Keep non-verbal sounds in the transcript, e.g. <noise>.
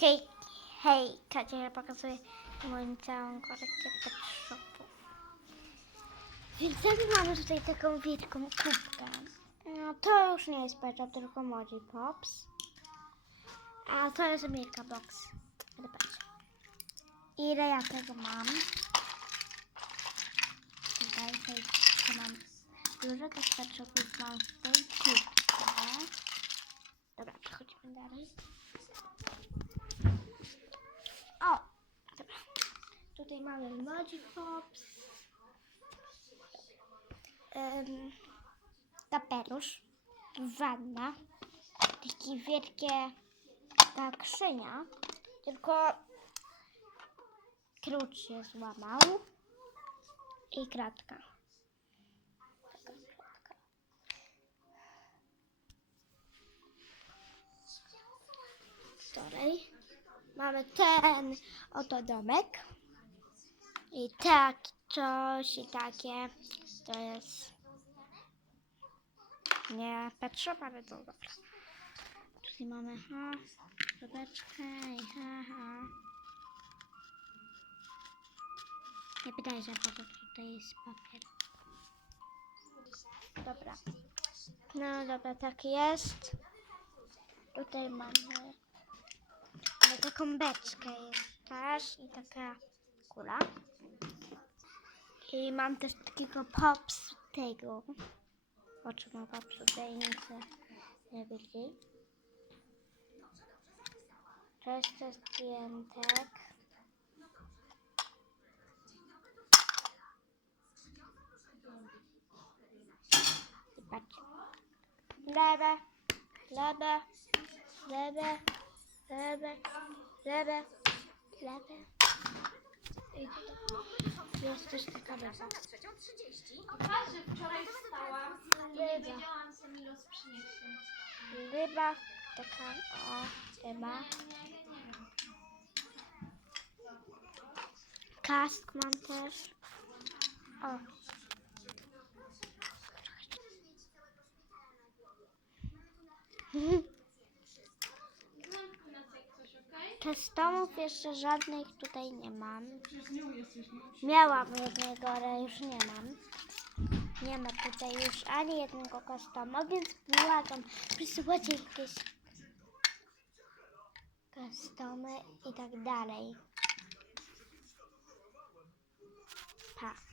Hej, hej, Kacia pokazuję moją całą kolekcję pet shopów. Więc mamy tutaj taką wielką kubkę. No to już nie jest pet shop, tylko Moji Pops. A to jest Milka Box. Zobaczcie. Ile ja tego mam? Tutaj, tutaj mam dużo tych pet shopów mam w tej kubce. Dobra, przechodzimy dalej. O! Dobra. Tutaj mamy Magic Pops. Um, kapelusz. Wanna. Takie wielkie ta skrzynia. Tylko klucz się złamał. I kratka. Taka kratka. Dalej mamy ten oto domek. I tak coś i takie. To jest nie pet shop, ale to dobra. Tutaj mamy ha, babeczkę i ha, ha. Nie pytaj się, po co tutaj jest papier. Dobra. No dobra, tak jest. Tutaj mamy ale taką beczkę jest też i taka kula. I mam też takiego pops tego. Oczy ma pops tutaj nic nie widzi. To jest też patrz. Lewe, lewe, lewe, lewe, lewe, lewe. Jest też taka lewa. Patrzę, wczoraj wstałam i nie wiedziałam, co mi los przyniesie. Ryba, taka, o, ryba. Kask mam też. O. Znam <laughs> Customów jeszcze żadnych tutaj nie mam. Miałam jednego, ale już nie mam. Nie ma tutaj już ani jednego customa, więc błagam, przysyłacie jakieś customy i tak dalej. Pa.